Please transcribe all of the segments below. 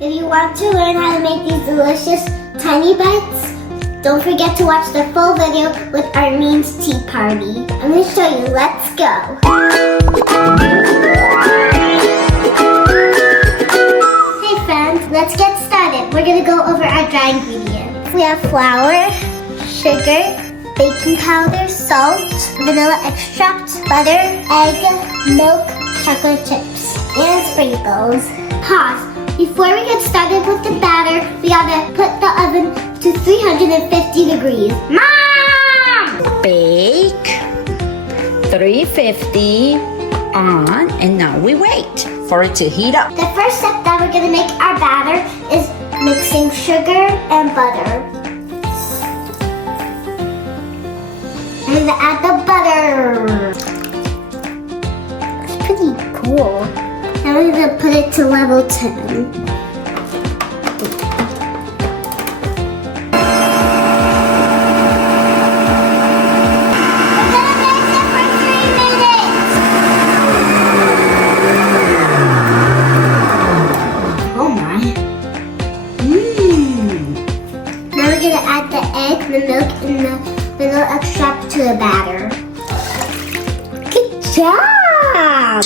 If you want to learn how to make these delicious tiny bites, don't forget to watch the full video with Armine's tea party. I'm going to show you. Let's go. Hey friends, let's get started. We're going to go over our dry ingredients. We have flour, sugar, baking powder, salt, vanilla extract, butter, egg, milk, chocolate chips, and sprinkles. Pause. Before we get started with the batter, we gotta put the oven to 350 degrees. Mom! Bake 350 on, and now we wait for it to heat up. The first step that we're gonna make our batter is mixing sugar and butter. I'm gonna add the butter. It's pretty cool. Now we're gonna put it to level 10. The milk and the vanilla extract to the batter. Good job!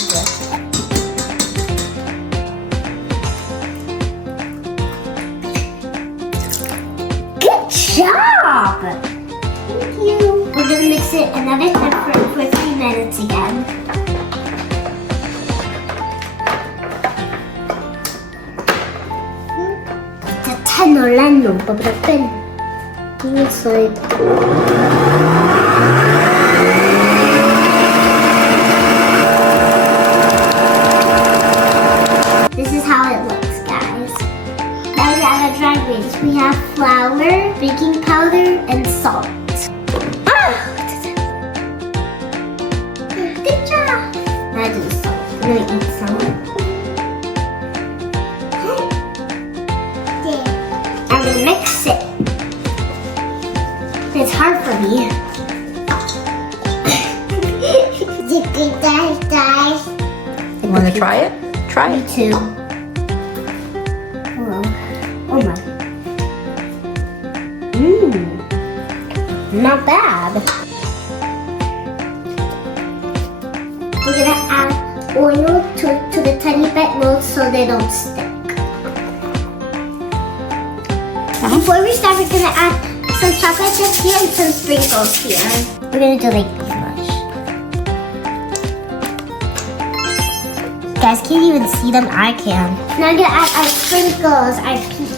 Good job! Thank you. We're gonna mix it another time for 3 minutes again. 진짜 놀란 오빠보다 뺀. Inside. This is how it looks, guys. Now we have our dry ingredients. We have flour, baking powder, and salt. Good job! Now I do the salt. I'm gonna eat some. I'm gonna mix it. It's hard for me. You want to try it? Try Me it. too. Oh my. Not bad. We're gonna add oil to the tiny bit molds so they don't stick. Before we start, we're gonna add some chocolate chips here and some sprinkles here. We're gonna do like this much. You guys can't even see them, I can. Now I'm gonna add our sprinkles, our peeps.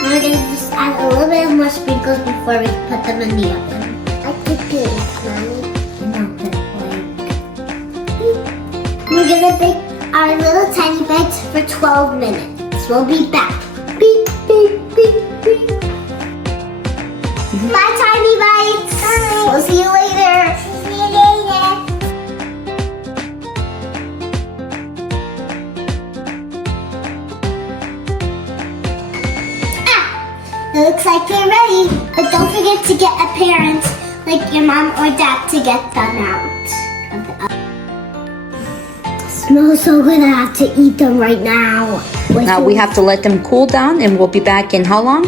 We're gonna just add a little bit more sprinkles before we put them in the oven. Like the pink, Mommy. Not the white. We're gonna bake our little tiny bites for 12 minutes. We'll be back. Beep, beep, beep, beep. Bye, tiny bites. Bye. We'll see you later. See you later. It looks like they're ready, but don't forget to get a parent, like your mom or dad, to get them out of the oven. Smells so good, I have to eat them right now. Now we have to let them cool down, and we'll be back in how long?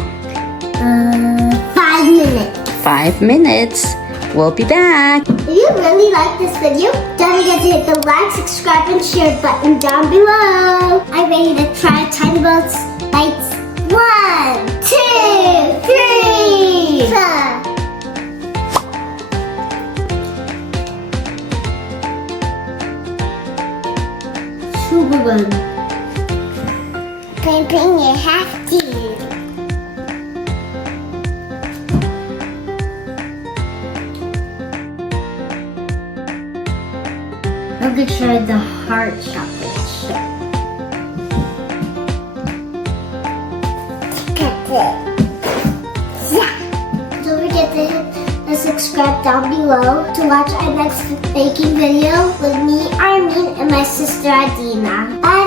5 minutes. 5 minutes. We'll be back. If you really like this video, don't forget to hit the like, subscribe, and share button down below. I'm ready to try tiny bites. 1, 2, 3, 4. Super good. Ping, you have to. I'm gonna try the heart chocolate chip. Don't forget to hit the and subscribe down below to watch our next baking video with me, Armine, and my sister Adina. Bye!